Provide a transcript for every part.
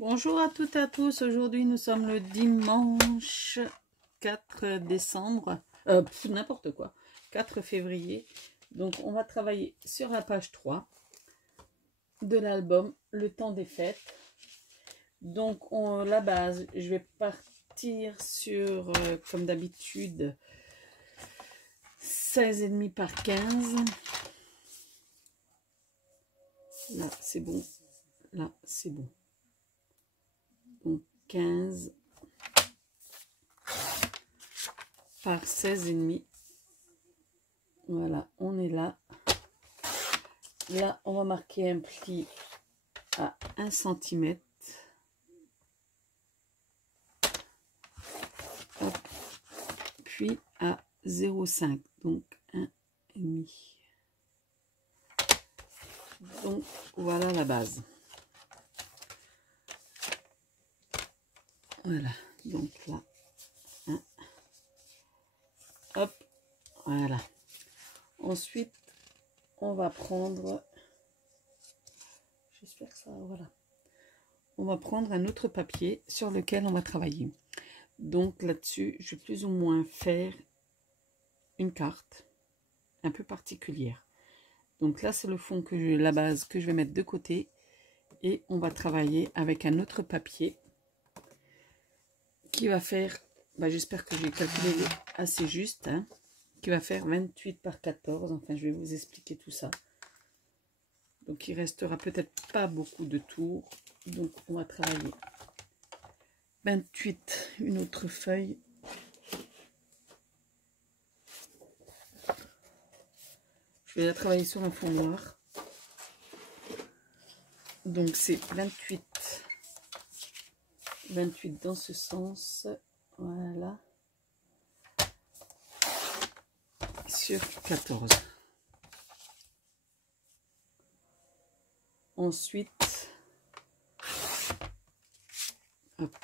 Bonjour à toutes et à tous, aujourd'hui nous sommes le dimanche 4 décembre, n'importe quoi, 4 février. Donc on va travailler sur la page 3 de l'album Le temps des fêtes. Donc la base, je vais partir sur, comme d'habitude, 16,5 par 15. Là c'est bon, là c'est bon. Donc 15 par 16,5. Voilà, on est là. Là, on va marquer un pli à 1 cm. Hop. Puis à 0,5, donc 1,5. Donc voilà la base. Voilà, donc là, 1. Hop, voilà. Ensuite, on va prendre, j'espère que ça, voilà. On va prendre un autre papier sur lequel on va travailler. Donc là-dessus, je vais plus ou moins faire une carte un peu particulière. Donc là, c'est le fond que la base que je vais mettre de côté. Et on va travailler avec un autre papier qui va faire, j'espère que j'ai calculé assez juste, hein, qui va faire 28 par 14. Enfin, je vais vous expliquer tout ça. Donc, il restera peut-être pas beaucoup de tours. Donc, on va travailler 28, une autre feuille. Je vais la travailler sur un fond noir. Donc, c'est 28 dans ce sens. Voilà. Sur 14. Ensuite, hop,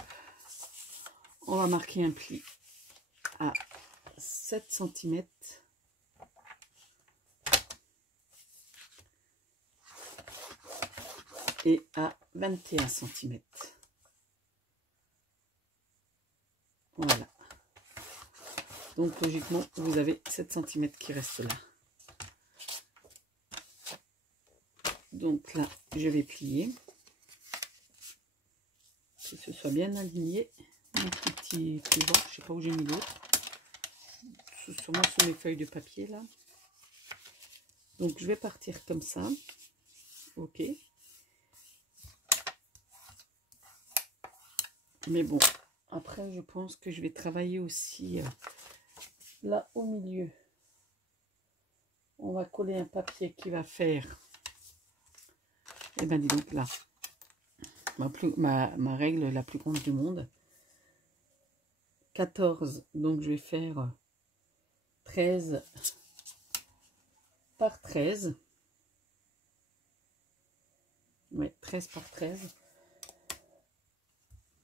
on va marquer un pli à 7 cm. Et à 21 cm. Voilà. Donc logiquement, vous avez 7 cm qui restent là. Donc là, je vais plier. Que ce soit bien aligné. Mon petit ruban, je ne sais pas où j'ai mis l'autre. Sûrement sur mes feuilles de papier là. Donc je vais partir comme ça. Ok. Mais bon, après je pense que je vais travailler aussi là au milieu. On va coller un papier qui va faire, et dis donc là, ma règle la plus grande du monde. 14, donc je vais faire 13 par 13. Ouais, 13 par 13.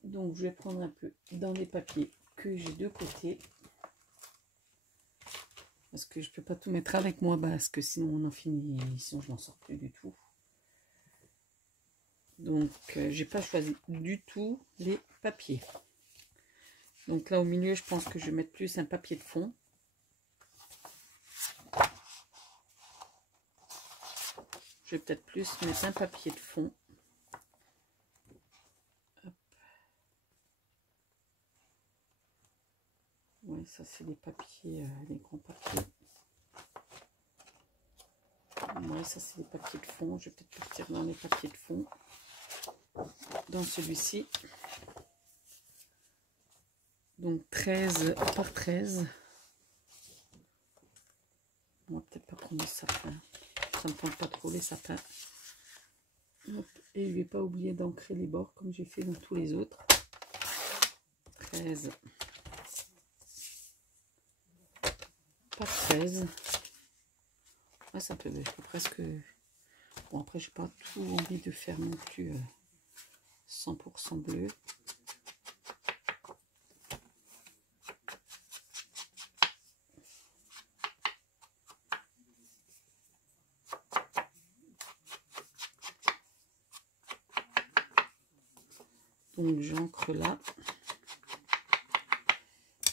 Donc je vais prendre un peu dans les papiers que j'ai de côté. Parce que je peux pas tout mettre avec moi, parce que sinon on en finit, sinon je n'en sors plus du tout. Donc j'ai pas choisi du tout les papiers. Donc là au milieu, je pense que je vais mettre plus un papier de fond. Je vais peut-être plus mettre un papier de fond. Hop. Ouais, ça c'est les papiers, les grands papiers. Ouais, ça c'est les papiers de fond. Je vais peut-être partir dans les papiers de fond. Dans celui-ci. Donc 13 par 13. On va peut-être pas prendre le sapin. Ça ne tente pas trop les sapins. Hop. Et je vais pas oublier d'ancrer les bords comme j'ai fait dans tous les autres. 13 par 13. Ouais, ça peut presque. Bon, après, j'ai pas tout envie de faire non plus 100% bleu. Donc j'ancre là.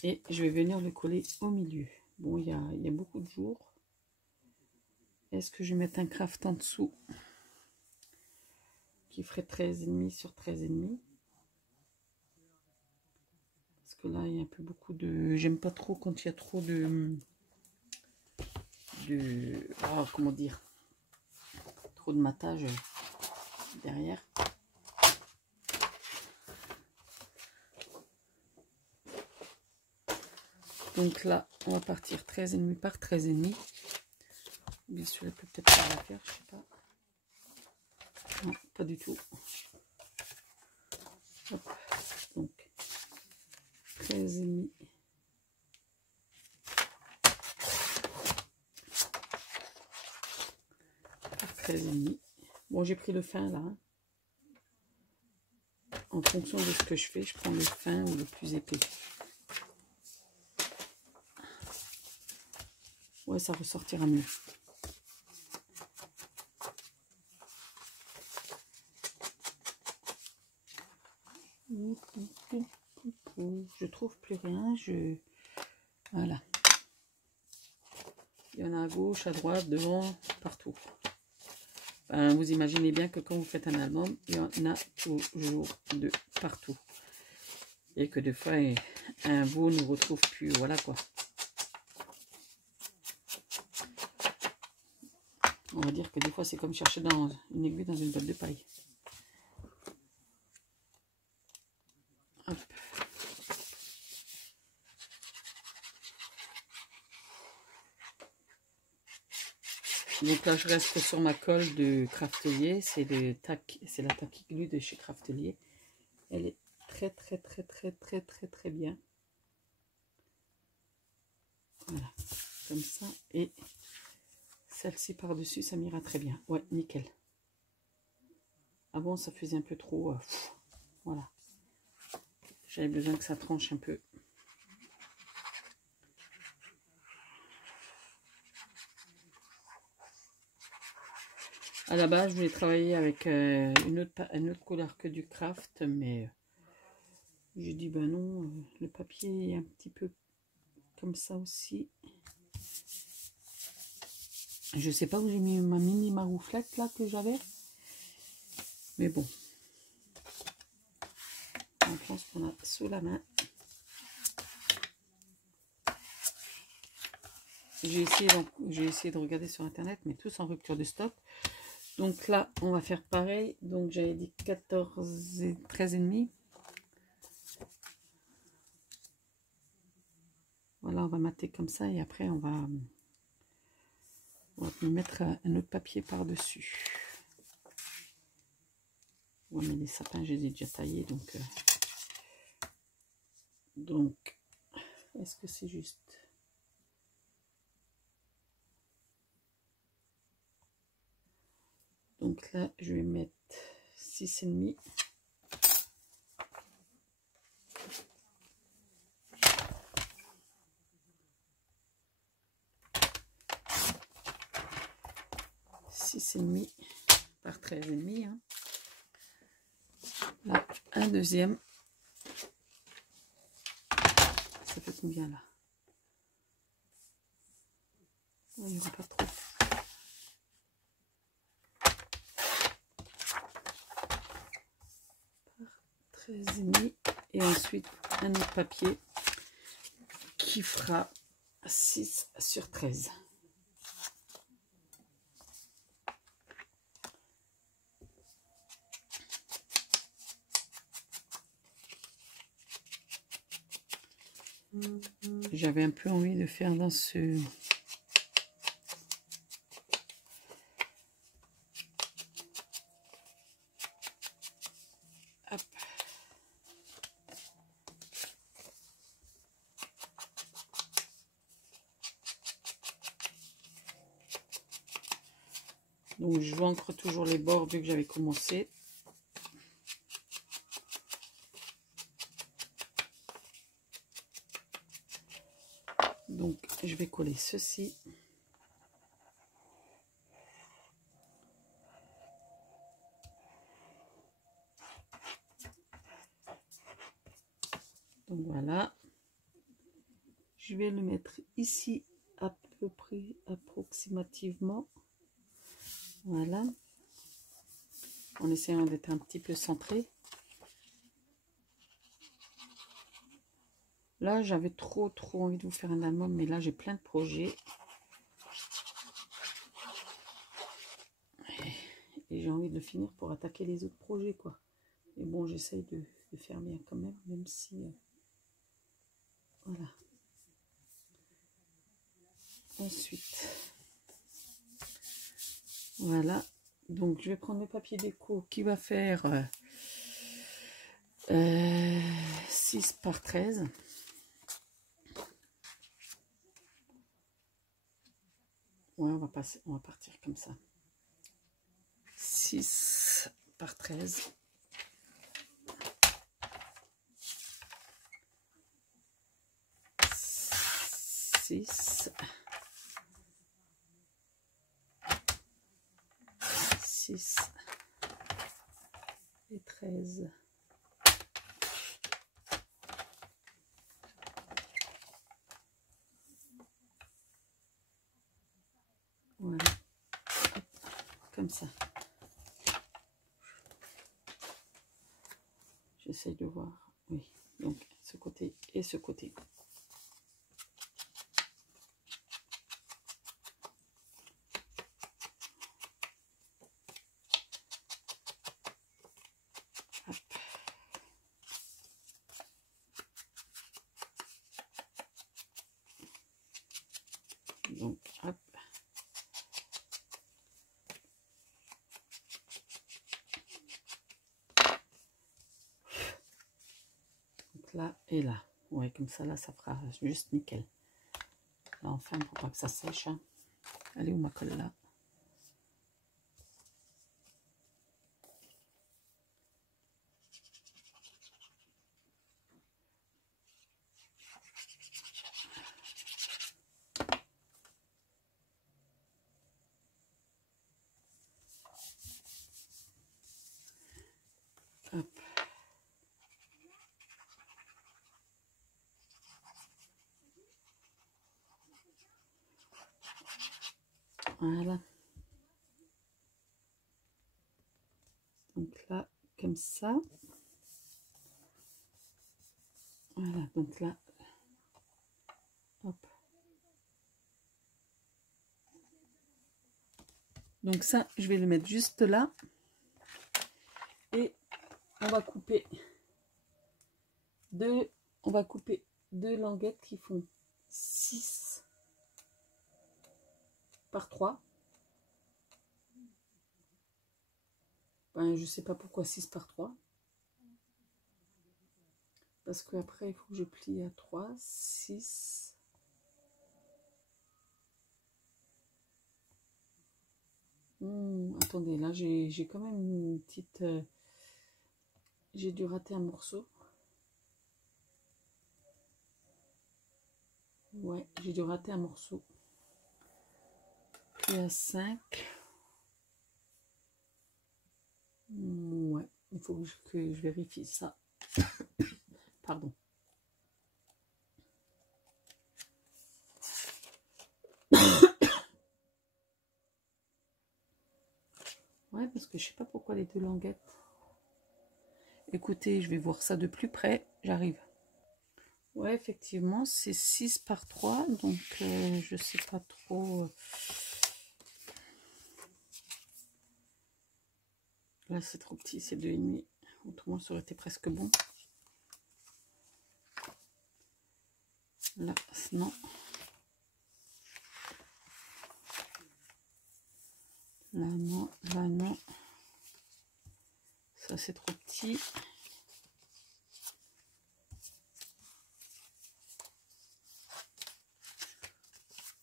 Et je vais venir le coller au milieu. Bon, il y a beaucoup de jours. Est-ce que je vais mettre un craft en dessous qui ferait 13,5 sur 13,5? Parce que là, il y a un peu beaucoup de... J'aime pas trop quand il y a trop de... Oh, comment dire? Trop de matage derrière. Donc là, on va partir 13,5 par 13,5. Bien sûr, elle peut peut-être pas la faire, je sais pas. Non, pas du tout. Hop. Donc 13,5. Par 13,5. Bon, j'ai pris le fin là. Hein. En fonction de ce que je fais, je prends le fin ou le plus épais. Ouais, ça ressortira mieux. Je trouve plus rien. Voilà. Il y en a à gauche, à droite, devant, partout. Ben, vous imaginez bien que quand vous faites un album, il y en a toujours de partout. Et que des fois, un bout ne retrouve plus. Voilà quoi. On va dire que des fois, c'est comme chercher dans une aiguille dans une botte de paille. Hop. Donc là, je reste sur ma colle de Craftelier. C'est la tacky glue de chez Craftelier. Elle est très bien. Voilà, comme ça. Et celle-ci par-dessus, ça m'ira très bien. Ouais, nickel. Avant, ça faisait un peu trop... voilà. J'avais besoin que ça tranche un peu. À la base, je voulais travailler avec une autre couleur que du craft, mais j'ai dit ben non, le papier est un petit peu comme ça aussi. Je sais pas où j'ai mis ma mini marouflette là que j'avais, mais bon, on pense qu'on a sous la main. J'ai essayé de regarder sur internet, mais tous en rupture de stock. Donc là, on va faire pareil. Donc j'avais dit 14 et 13,5. Voilà, on va mater comme ça et après on va mettre un autre papier par-dessus. Ouais, mais les sapins, je les ai déjà taillés, donc est-ce que c'est juste? Donc là, je vais mettre 6,5. Par 13,5. Hein. Là, un deuxième. Ça fait combien là? Il n'y aura pas trop. Par 13,5. Et ensuite, un autre papier qui fera 6 sur 13. J'avais un peu envie de faire dans ce... Hop. Donc je ancre toujours les bords vu que j'avais commencé. Donc je vais coller ceci. Donc voilà. Je vais le mettre ici à peu près approximativement. Voilà. En essayant d'être un petit peu centré. Là, j'avais trop envie de vous faire un album, mais là, j'ai plein de projets. Et j'ai envie de le finir pour attaquer les autres projets, quoi. Mais bon, j'essaye de faire bien quand même si... voilà. Ensuite, voilà. Donc, je vais prendre le papier déco qui va faire 6 par 13. Ouais, on va partir comme ça. 6 par 13. 6. 6 et 13. Voilà. Comme ça. J'essaye de voir. Oui. Donc, ce côté et ce côté. Hop. Donc, hop. Donc là et là. Ouais, comme ça, là, ça fera juste nickel. Là, enfin, pour pas que ça sèche. Hein. Elle est où ma colle là? Hop. Voilà. Donc là, comme ça. Voilà, donc là. Hop. Donc ça, je vais le mettre juste là. Et on va couper deux languettes qui font 6 par 3. Ben, je sais pas pourquoi 6 par 3. Parce que après il faut que je plie à 3, 6. Attendez, là j'ai quand même une petite... j'ai dû rater un morceau. Ouais, j'ai dû rater un morceau. Puis à 5. Ouais, il faut que je vérifie ça. Pardon. Ouais, parce que je sais pas pourquoi les deux languettes. Écoutez, je vais voir ça de plus près. J'arrive. Ouais, effectivement, c'est 6 par 3. Donc, je sais pas trop. Là, c'est trop petit, c'est 2,5. Autrement, ça aurait été presque bon. Là, non. Là, non. Là, non. Ça, c'est trop petit.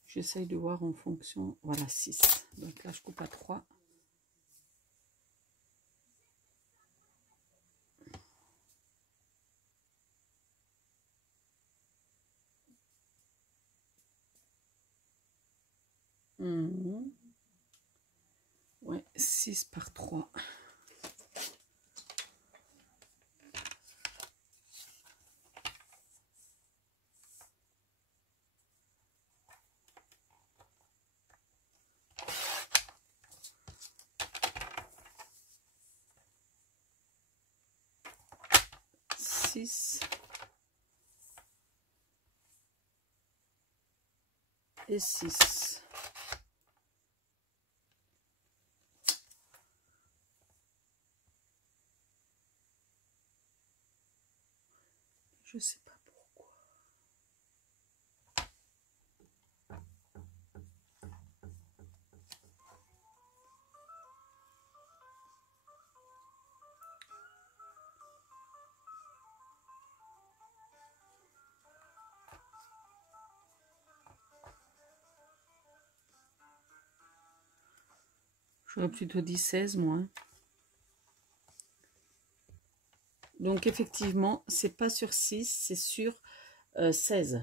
J'essaye de voir en fonction. Voilà, 6. Donc là, je coupe à 3. Ouais, 6 par 3. 6 et 6. Je sais pas pourquoi. J'aurais plutôt dit 16 moi. Donc effectivement, c'est pas sur 6, c'est sur 16.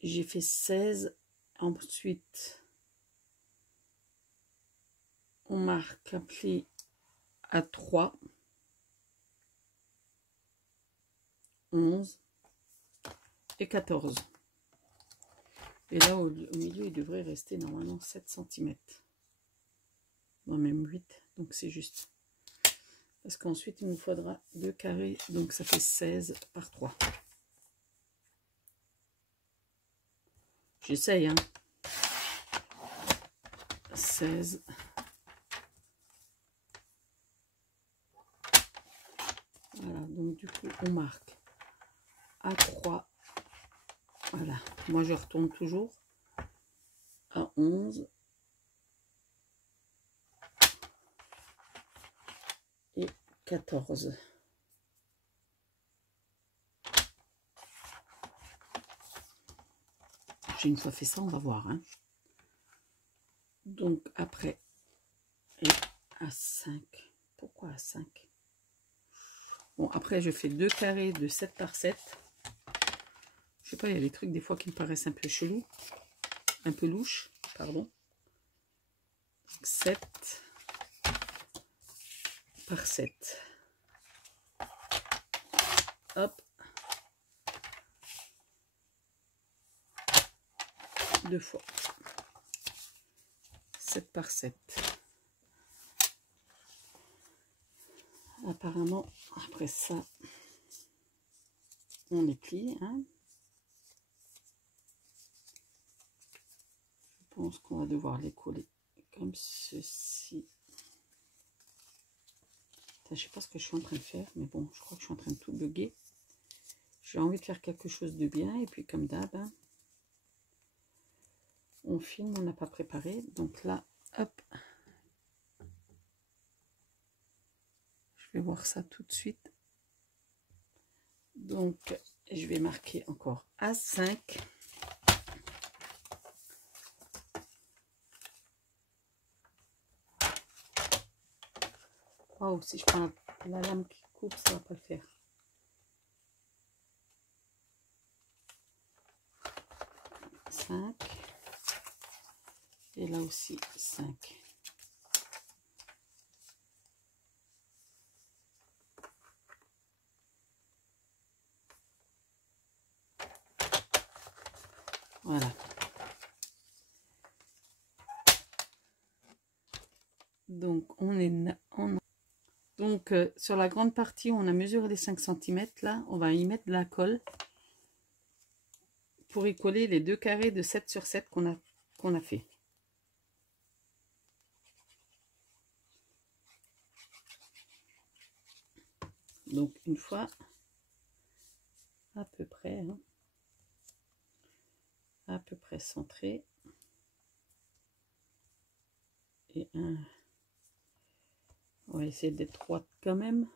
J'ai fait 16. Ensuite, on marque un pli à 3, 11 et 14. Et là, au milieu, il devrait rester normalement 7 cm. Non, même 8, donc c'est juste. Parce qu'ensuite, il nous faudra 2 carrés, donc ça fait 16 par 3. J'essaye, hein. 16. Voilà, donc du coup, on marque à 3. Voilà, moi je retourne toujours à 11 et 14. J'ai une fois fait ça, on va voir. Hein. Donc après, et à 5. Pourquoi à 5? Bon, après je fais 2 carrés de 7 par 7. Je sais pas, il y a des trucs des fois qui me paraissent un peu chelous. Un peu louches, pardon. 7 par 7. Hop. 2 fois. 7 par 7. Apparemment, après ça, on les plie. Hein. Je pense qu'on va devoir les coller comme ceci. Je sais pas ce que je suis en train de faire, mais bon, je crois que je suis en train de tout bugger. J'ai envie de faire quelque chose de bien, et puis comme d'hab, hein, on filme, on n'a pas préparé. Donc là, hop, je vais voir ça tout de suite. Donc, je vais marquer encore à 5. Oh, si je prends la lame qui coupe, ça va pas le faire. Et là aussi 5. Voilà. Donc on est donc sur la grande partie où on a mesuré les 5 cm, là on va y mettre de la colle pour y coller les 2 carrés de 7 sur 7 qu'on a fait. Donc une fois à peu près, hein, à peu près centré, et un, on va essayer d'être droite quand même.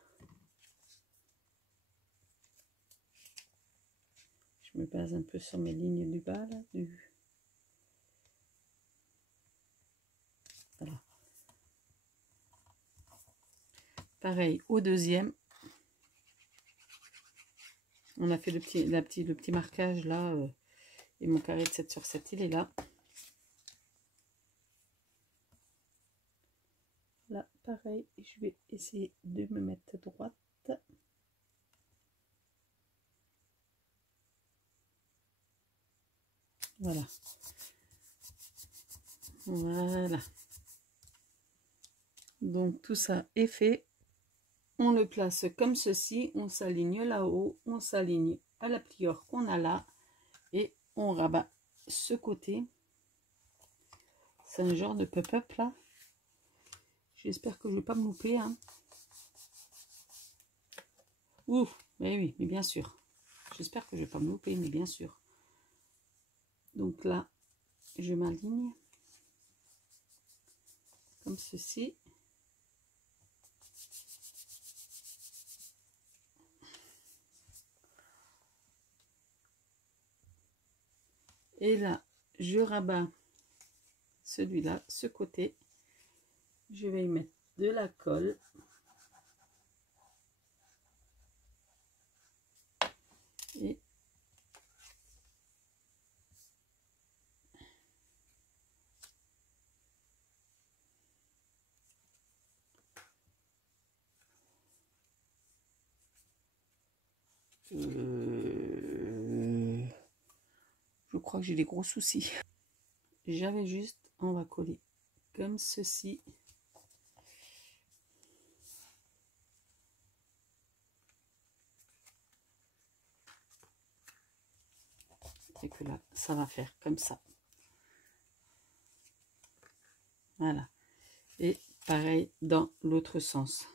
Je me base un peu sur mes lignes du bas là, voilà. Pareil au deuxième. On a fait le petit marquage là, et mon carré de 7 sur 7, il est là. Là, pareil, je vais essayer de me mettre droite. Voilà. Voilà. Donc tout ça est fait. On le place comme ceci, on s'aligne là-haut, on s'aligne à la pliure qu'on a là et on rabat ce côté. C'est un genre de pop-up là. J'espère que je ne vais pas me louper. Hein. Ouf, mais oui, mais bien sûr. J'espère que je ne vais pas me louper, mais bien sûr. Donc là, je m'aligne comme ceci. Et là, je rabats celui-là, ce côté. Je vais y mettre de la colle. Et je crois que j'ai des gros soucis. J'avais juste, on va coller comme ceci. Et que là, ça va faire comme ça. Voilà. Et pareil dans l'autre sens.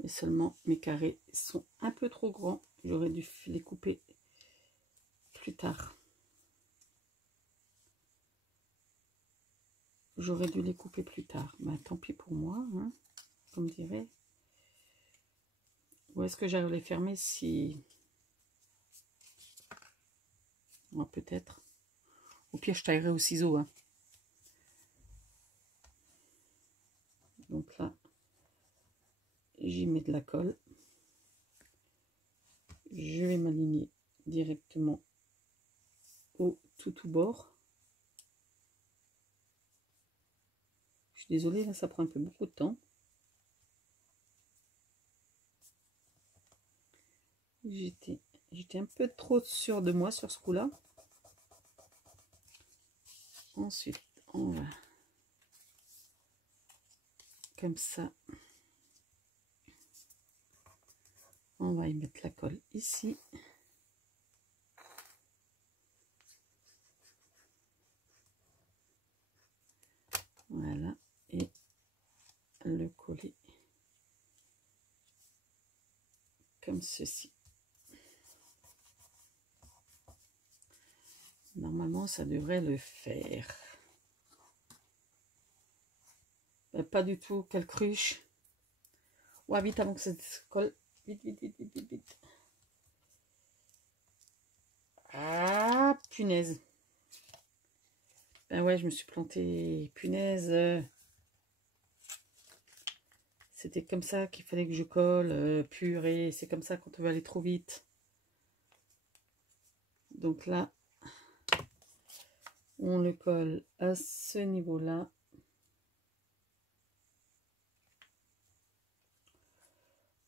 Mais seulement mes carrés sont un peu trop grands. J'aurais dû les couper plus tard. J'aurais dû les couper plus tard. Ben, tant pis pour moi, hein, comme dirait. Ou est-ce que j'arrive à les fermer si... Oh, peut-être. Au pire, je taillerai au ciseau. Hein. Donc là, j'y mets de la colle. Je vais m'aligner directement au tout bord. Je suis désolée, là, ça prend un peu beaucoup de temps. J'étais un peu trop sûre de moi sur ce coup-là. Ensuite, on va comme ça. On va y mettre la colle ici. Voilà. Et le coller comme ceci. Normalement, ça devrait le faire. Pas du tout. Quelle cruche. Ouais, vite avant que ça se colle. Vite, vite, vite, vite, vite, vite. Ah, punaise. Ben ouais, je me suis plantée. Punaise. C'était comme ça qu'il fallait que je colle. Purée, c'est comme ça quand on veut aller trop vite. Donc là, on le colle à ce niveau-là.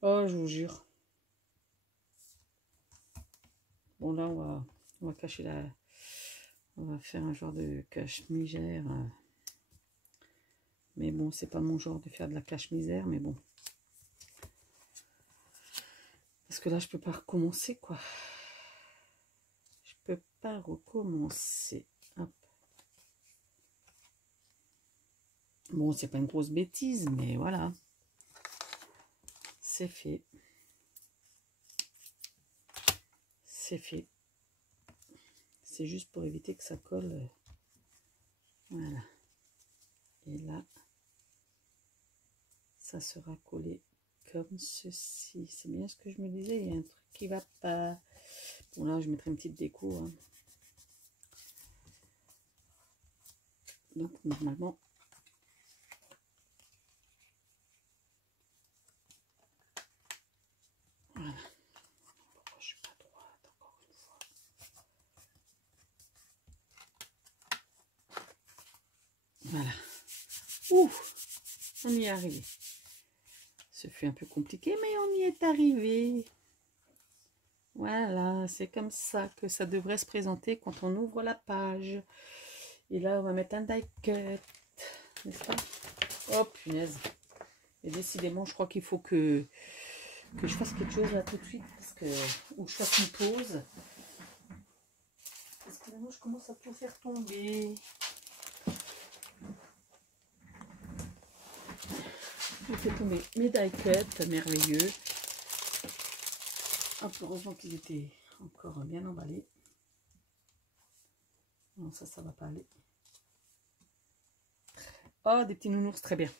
Oh, je vous jure. Bon, là, on va cacher la... On va faire un genre de cache-misère. Mais bon, c'est pas mon genre de faire de la cache-misère, mais bon. Parce que là, je peux pas recommencer, quoi. Je peux pas recommencer. Hop. Bon, c'est pas une grosse bêtise, mais voilà. C'est fait. C'est fait. C'est juste pour éviter que ça colle. Voilà. Et là, ça sera collé comme ceci. C'est bien ce que je me disais. Il y a un truc qui va pas. Bon, là, je mettrai une petite déco. Hein. Donc, normalement, voilà. Pourquoi je suis pas droite encore une fois? Voilà. Ouh, on y est arrivé. Ce fut un peu compliqué, mais on y est arrivé. Voilà, c'est comme ça que ça devrait se présenter quand on ouvre la page. Et là, on va mettre un die cut, n'est-ce pas? Oh, punaise. Et décidément, je crois qu'il faut que je fasse quelque chose là tout de suite, parce que, ou que je fasse une pause. Parce que maintenant, je commence à tout faire tomber. J'ai fait tomber mes die cuts, merveilleux. Hop, heureusement qu'ils étaient encore bien emballés. Non, ça va pas aller. Oh, des petits nounours, très bien.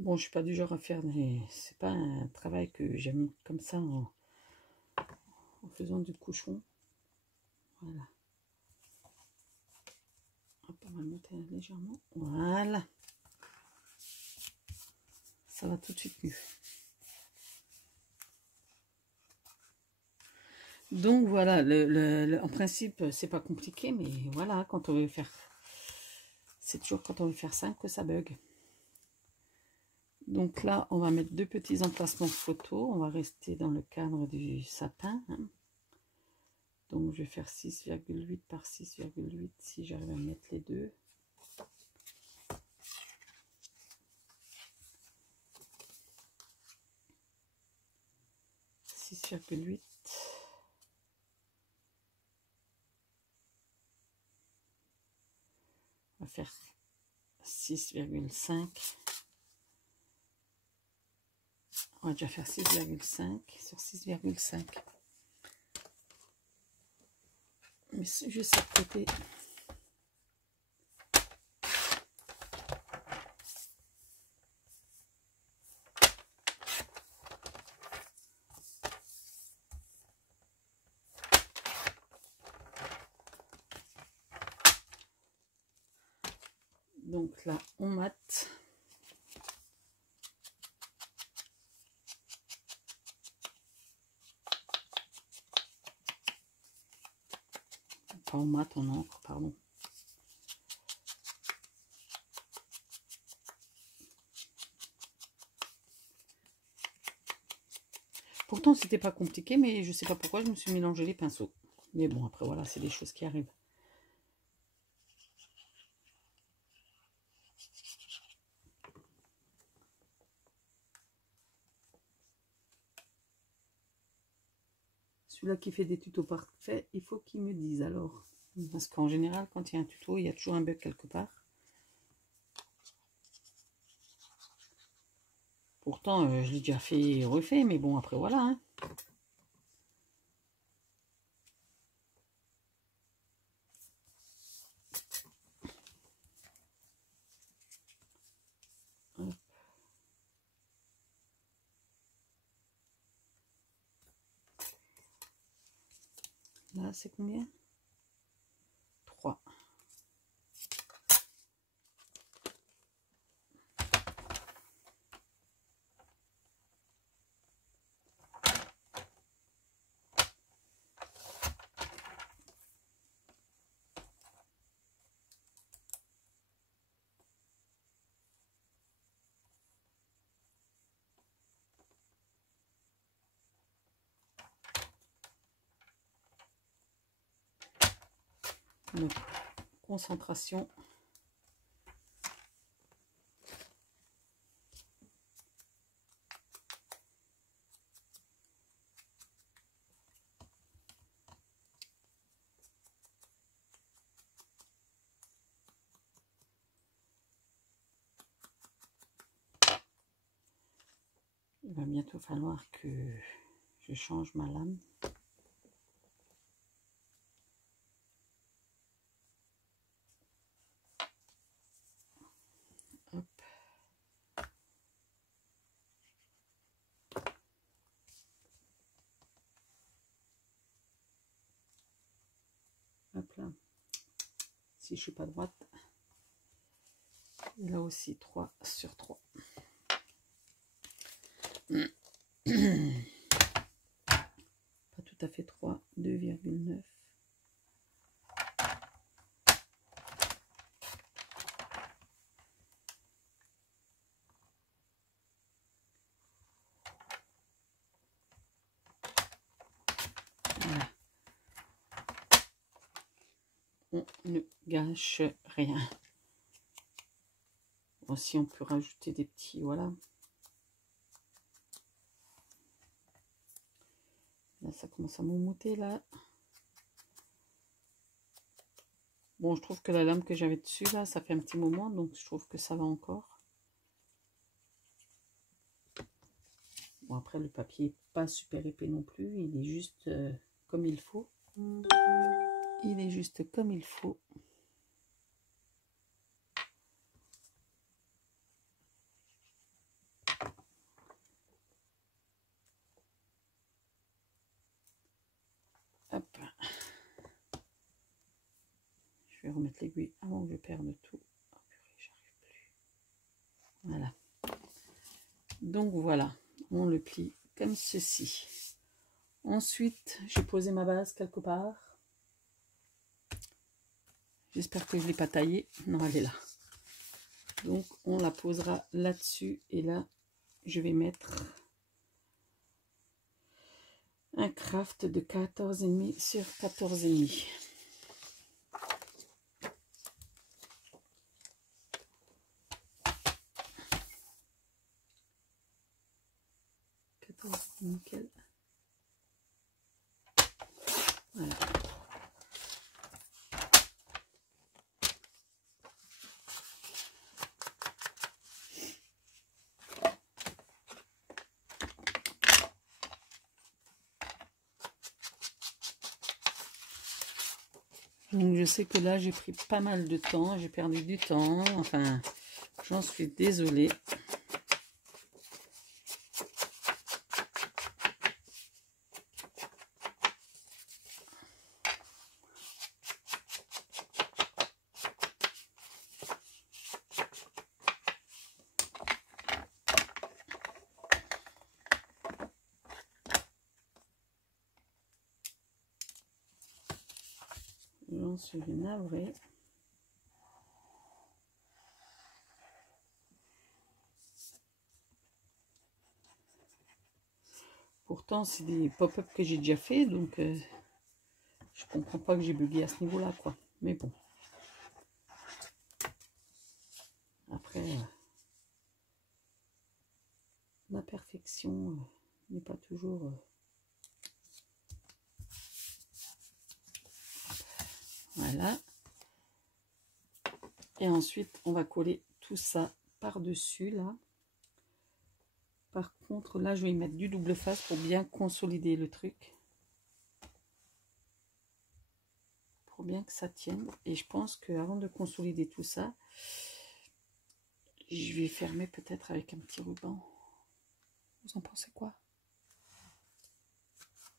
Bon, je suis pas du genre à faire des... C'est pas un travail que j'aime comme ça en faisant du cochon. Voilà. Hop, on va le monter légèrement. Voilà. Ça va tout de suite mieux. Donc voilà, en principe, c'est pas compliqué, mais voilà, quand on veut faire... C'est toujours quand on veut faire simple que ça bug. Donc là, on va mettre deux petits emplacements photo. On va rester dans le cadre du sapin. Hein. Donc je vais faire 6,8 par 6,8 si j'arrive à mettre les deux. On va faire 6,5. On va déjà faire 6,5 sur 6,5. Mais c'est juste à côté. Donc là, on mate. Pas on mate, on encre, pardon. Pourtant, c'était pas compliqué, mais je sais pas pourquoi je me suis mélangé les pinceaux. Mais bon, après, voilà, c'est des choses qui arrivent. Celui-là qui fait des tutos parfaits, il faut qu'il me dise alors. Parce qu'en général, quand il y a un tuto, il y a toujours un bug quelque part. Pourtant, je l'ai déjà fait et refait, mais bon, après, voilà. Hein. Là, c'est combien? 3. Donc, concentration. Il va bientôt falloir que je change ma lame. Hop. Hop là. Si je suis pas droite. Et là aussi 3 sur 3. Pas tout à fait 3, 2,9. Voilà. On ne gâche rien. Aussi, on peut rajouter des petits, voilà. Là, ça commence à moumoter, là. Bon, je trouve que la lame que j'avais dessus, là, ça fait un petit moment, donc je trouve que ça va encore. Bon, après, le papier n'est pas super épais non plus. Il est juste comme il faut. Il est juste comme il faut. Hop. Je vais remettre l'aiguille avant que je perde tout. Oh, purée, j'arrive plus. Voilà. Donc voilà, on le plie comme ceci. Ensuite, j'ai posé ma base quelque part. J'espère que je ne l'ai pas taillée. Non, elle est là. Donc, on la posera là-dessus. Et là, je vais mettre un craft de 14,5 sur 14,5. Nickel. Voilà. Donc je sais que là j'ai pris pas mal de temps, j'ai perdu du temps, enfin j'en suis désolée. J'en suis navrée. Pourtant, c'est des pop-up que j'ai déjà fait, donc je comprends pas que j'ai bugué à ce niveau-là, quoi. Mais bon. Après, la perfection n'est pas toujours... Voilà. Et ensuite, on va coller tout ça par-dessus, là. Par contre, là, je vais y mettre du double face pour bien consolider le truc. Pour bien que ça tienne. Et je pense qu'avant de consolider tout ça, je vais fermer peut-être avec un petit ruban. Vous en pensez quoi?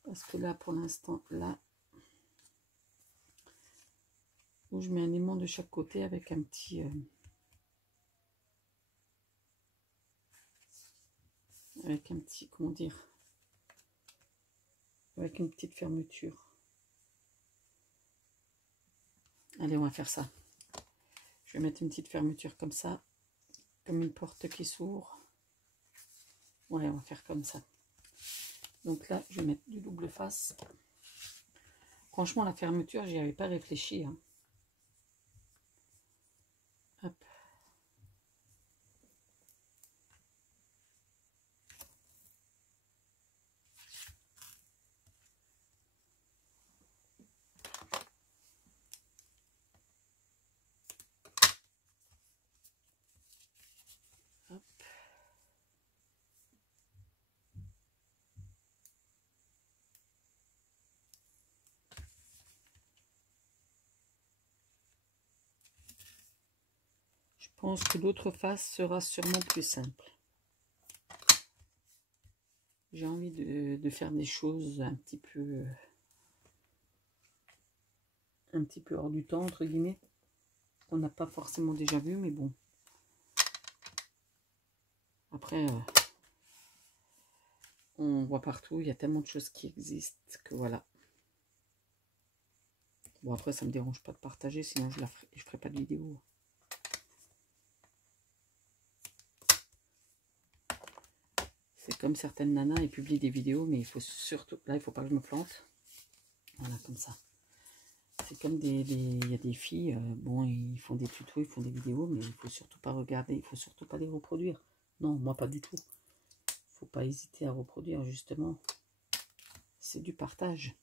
Parce que là, pour l'instant, là, où je mets un aimant de chaque côté avec un petit... comment dire, avec une petite fermeture. Allez, on va faire ça. Je vais mettre une petite fermeture comme ça, comme une porte qui s'ouvre. Ouais, on va faire comme ça. Donc là, je vais mettre du double face. Franchement, la fermeture, j'y avais pas réfléchi, hein. Hop. Hop. Je pense que l'autre face sera sûrement plus simple. J'ai envie de faire des choses un petit peu hors du temps, entre guillemets, qu'on n'a pas forcément déjà vu, mais bon. Après, on voit partout, il y a tellement de choses qui existent que voilà. Bon, après, ça me dérange pas de partager, sinon je ferai pas de vidéo. C'est comme certaines nanas, elles publient des vidéos, mais il faut surtout... Là, il faut pas que je me plante. Voilà, comme ça. C'est comme il y a des filles, bon, ils font des tutos, ils font des vidéos, mais il faut surtout pas regarder, il faut surtout pas les reproduire. Non, moi pas du tout. Faut pas hésiter à reproduire, justement. C'est du partage.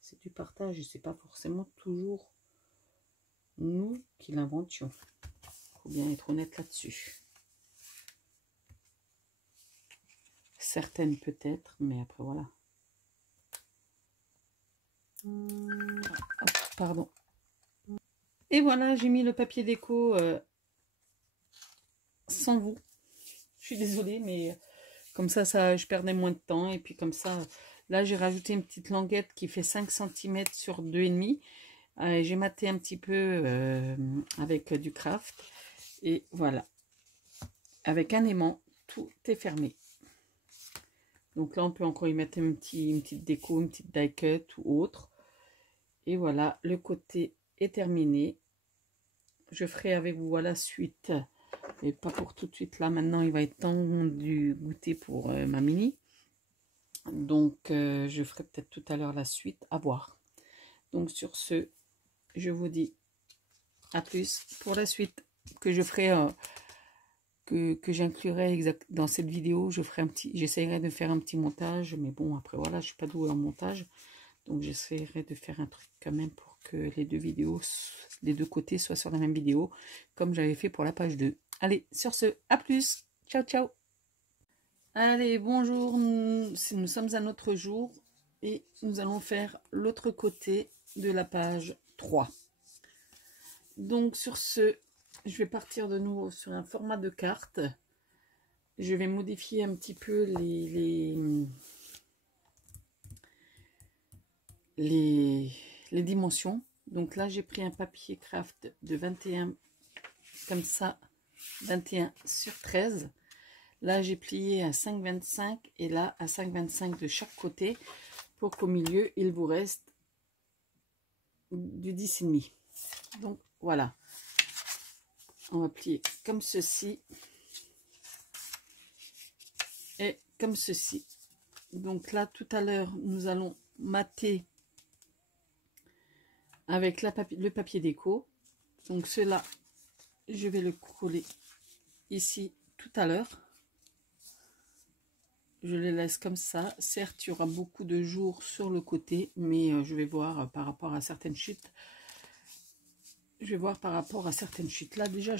C'est du partage et c'est pas forcément toujours nous qui l'inventions. Faut bien être honnête là-dessus. Certaines peut-être, mais après voilà. Pardon. Et voilà, j'ai mis le papier déco sans vous. Je suis désolée, mais comme ça, je perdais moins de temps. Et puis comme ça, là, j'ai rajouté une petite languette qui fait 5 cm sur 2,5. J'ai maté un petit peu avec du craft. Et voilà. Avec un aimant, tout est fermé. Donc là, on peut encore y mettre une petite déco, une petite die cut ou autre. Et voilà, le côté est terminé. Je ferai avec vous la suite. Et pas pour tout de suite. Là, maintenant, il va être temps du goûter pour ma mini. Donc, je ferai peut-être tout à l'heure la suite. À voir. Donc, sur ce, je vous dis à plus pour la suite. Que je ferai... que j'inclurai dans cette vidéo. J'essaierai de faire un petit montage. Mais bon, après, voilà, je suis pas douée en montage. Donc, j'essaierai de faire un truc quand même pour que les deux côtés soient sur la même vidéo, comme j'avais fait pour la page 2. Allez, sur ce, à plus. Ciao, ciao. Allez, bonjour. Nous sommes à notre jour et nous allons faire l'autre côté de la page 3. Donc, sur ce, je vais partir de nouveau sur un format de carte. Je vais modifier un petit peu les dimensions. Donc là, j'ai pris un papier craft de 21, comme ça, 21 sur 13. Là, j'ai plié à 5,25 et là, à 5,25 de chaque côté pour qu'au milieu, il vous reste du 10,5. Donc, voilà. On va plier comme ceci et comme ceci. Donc là, tout à l'heure, nous allons mater avec le papier déco. Donc cela, je vais le coller ici tout à l'heure. Je les laisse comme ça. Certes, il y aura beaucoup de jours sur le côté, mais je vais voir par rapport à certaines chutes. Je vais voir par rapport à certaines chutes. Là déjà,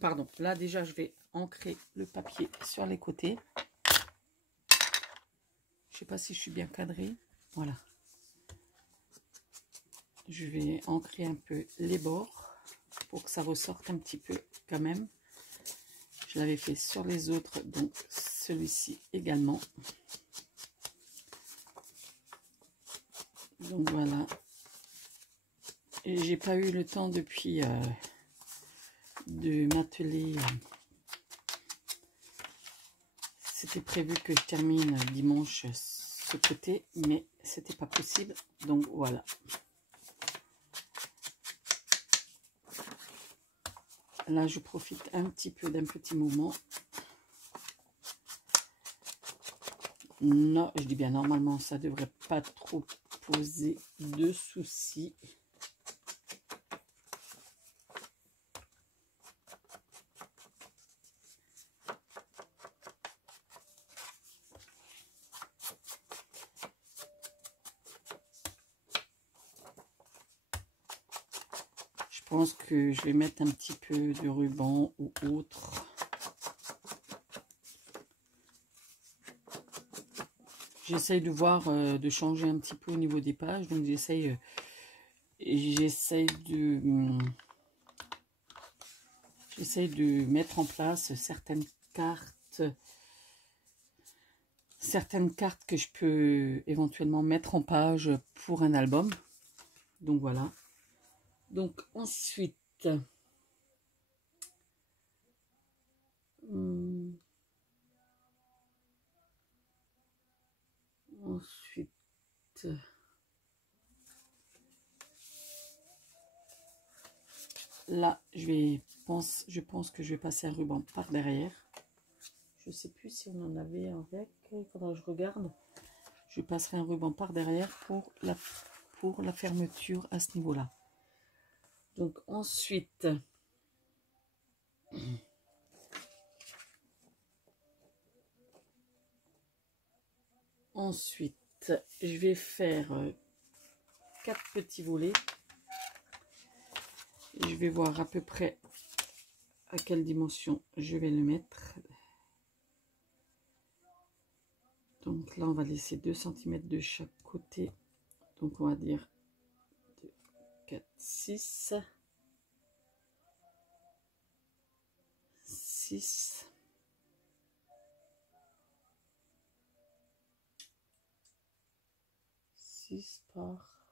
pardon. Là déjà, je vais ancrer le papier sur les côtés. Je sais pas si je suis bien cadrée. Voilà. Je vais ancrer un peu les bords pour que ça ressorte un petit peu quand même. Je l'avais fait sur les autres, donc celui-ci également. Donc voilà. Et j'ai pas eu le temps depuis de m'atteler. C'était prévu que je termine dimanche ce côté, mais c'était pas possible. Donc voilà. Là, je profite un petit peu d'un petit moment. Non, je dis bien normalement, ça devrait pas trop poser de soucis. Je pense que je vais mettre un petit peu de ruban ou autre. J'essaye de voir, de changer un petit peu au niveau des pages. Donc j'essaye de mettre en place certaines cartes que je peux éventuellement mettre en page pour un album. Donc voilà. Donc ensuite, là, je pense que je vais passer un ruban par derrière. Je sais plus si on en avait avec. Il faudra que je regarde. je passerai un ruban par derrière pour la fermeture à ce niveau-là. Donc ensuite, je vais faire 4 petits volets. Je vais voir à peu près à quelle dimension je vais le mettre. Donc là, on va laisser 2 cm de chaque côté. Donc on va dire 2, 4, 6. 6. 6 par...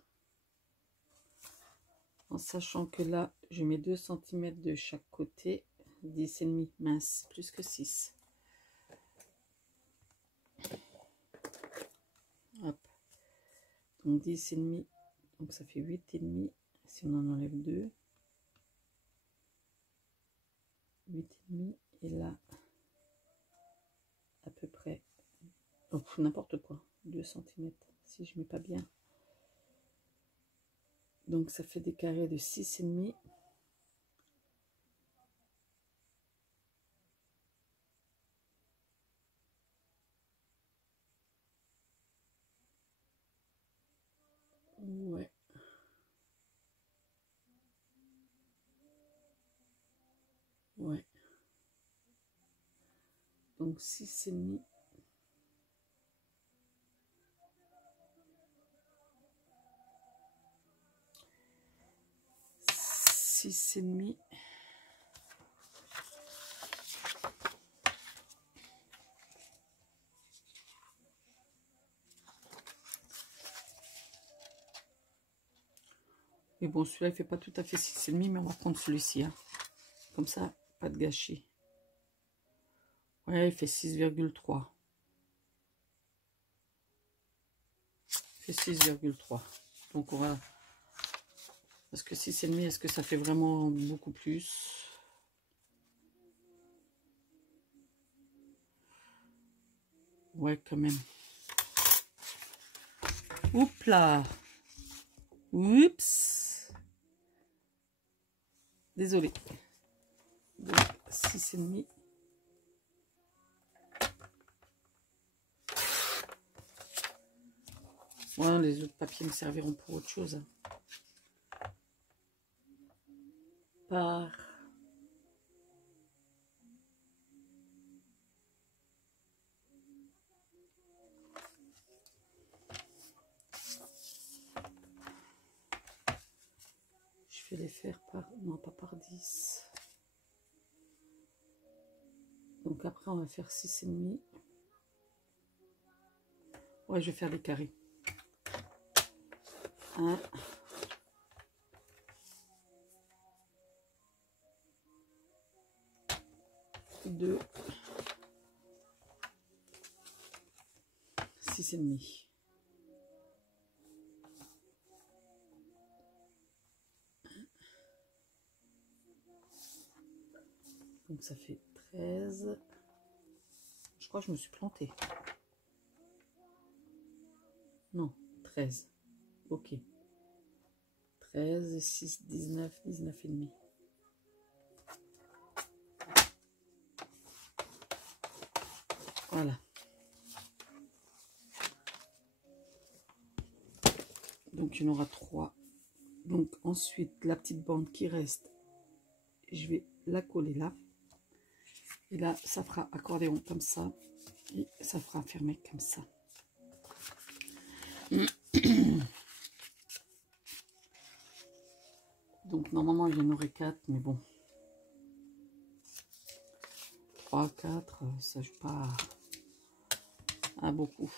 En sachant que là, je mets 2 cm de chaque côté. 10,5, mince, plus que 6. Hop. Donc 10,5, donc ça fait 8,5. Si on en enlève 2. 8,5. Et là, à peu près, oh, n'importe quoi, 2 cm, si je mets pas bien. Donc ça fait des carrés de 6,5. Ouais. Ouais. Donc 6,5. 6,5. Mais bon, celui-là, il fait pas tout à fait 6,5, mais on va prendre celui-ci. Hein. Comme ça, pas de gâchis. Ouais, il fait 6,3. Il fait 6,3. Donc on va... Parce que 6,5, est-ce que ça fait vraiment beaucoup plus? Ouais, quand même. Oups là. Oups. Désolée. Donc 6,5. Ouais, les autres papiers me serviront pour autre chose. Par... Je vais les faire par... Non, pas par 10. Donc après, on va faire 6,5. Ouais, je vais faire des carrés. 1. 2. 6,5. Donc ça fait 13. Je crois que je me suis plantée. Non, 13. Ok. 13, 6, 19, 19 et demi. Voilà. Donc il y en aura 3. Donc ensuite, la petite bande qui reste, je vais la coller là. Et là, ça fera accordéon comme ça. Et ça fera fermer comme ça. Donc normalement, il y en aurait 4, mais bon. 3, 4, ça joue pas à beaucoup.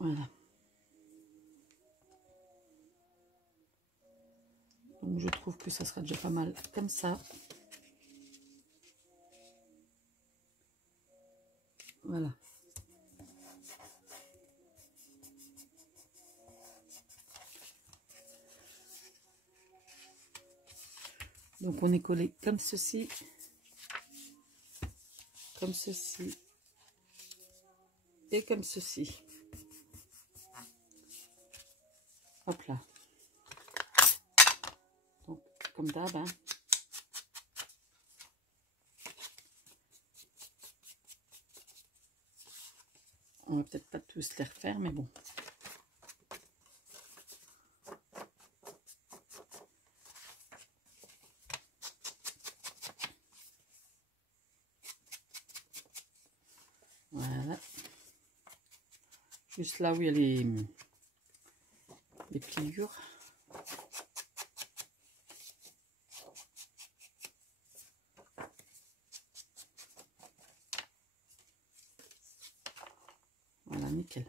Voilà. Donc je trouve que ça sera déjà pas mal comme ça. Voilà. Donc on est collé comme ceci, et comme ceci. Hop là. Donc comme d'hab, hein. On va peut-être pas tous les refaire, mais bon. Voilà. Juste là où il y a les pliures. Voilà, nickel.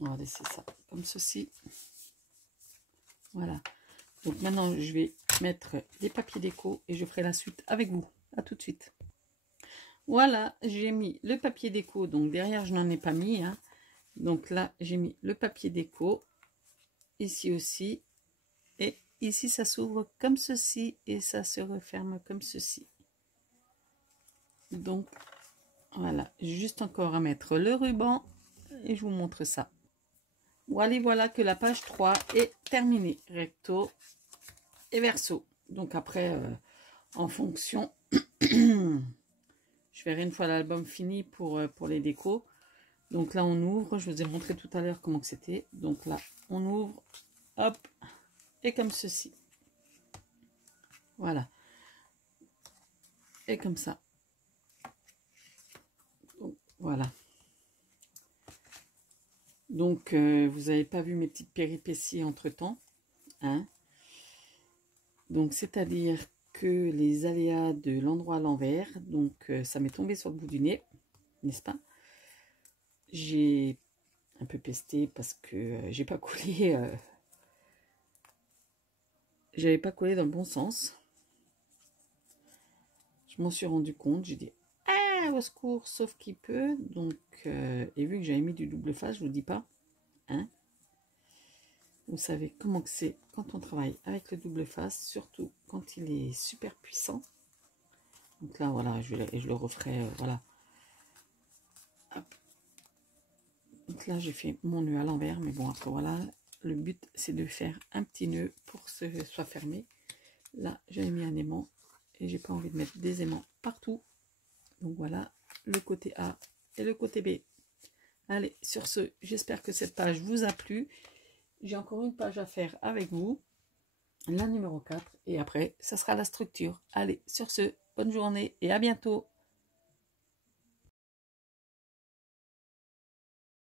On va laisser ça comme ceci. Voilà. Donc maintenant, je vais mettre les papiers déco et je ferai la suite avec vous. À tout de suite. Voilà, j'ai mis le papier déco. Donc derrière, je n'en ai pas mis, hein. Donc là, j'ai mis le papier déco. Ici aussi. Et ici, ça s'ouvre comme ceci et ça se referme comme ceci. Donc, voilà. Juste encore à mettre le ruban et je vous montre ça. Voilà que la page 3 est terminée. Recto et verso. Donc après, en fonction, je verrai une fois l'album fini pour les décos. Donc là, on ouvre. Je vous ai montré tout à l'heure comment que c'était. Donc là, on ouvre. Hop. Et comme ceci. Voilà. Et comme ça. Donc, voilà. Donc, vous n'avez pas vu mes petites péripéties entre-temps. Hein? Donc, c'est-à-dire que les aléas de l'endroit à l'envers, donc ça m'est tombé sur le bout du nez, n'est-ce pas? J'ai un peu pesté parce que j'ai pas collé, j'avais pas collé dans le bon sens. Je m'en suis rendu compte, j'ai dit ah au secours, sauf qu'il peut. Donc et vu que j'avais mis du double face, je vous dis pas, hein. Vous savez comment que c'est quand on travaille avec le double face, surtout quand il est super puissant. Donc là, voilà, je le referai, voilà. Hop. Donc là, j'ai fait mon nœud à l'envers, mais bon, après, voilà, le but, c'est de faire un petit nœud pour que ce soit fermé. Là, j'avais mis un aimant et j'ai pas envie de mettre des aimants partout. Donc voilà, le côté A et le côté B. Allez, sur ce, j'espère que cette page vous a plu. J'ai encore une page à faire avec vous, la numéro 4, et après, ça sera la structure. Allez, sur ce, bonne journée et à bientôt.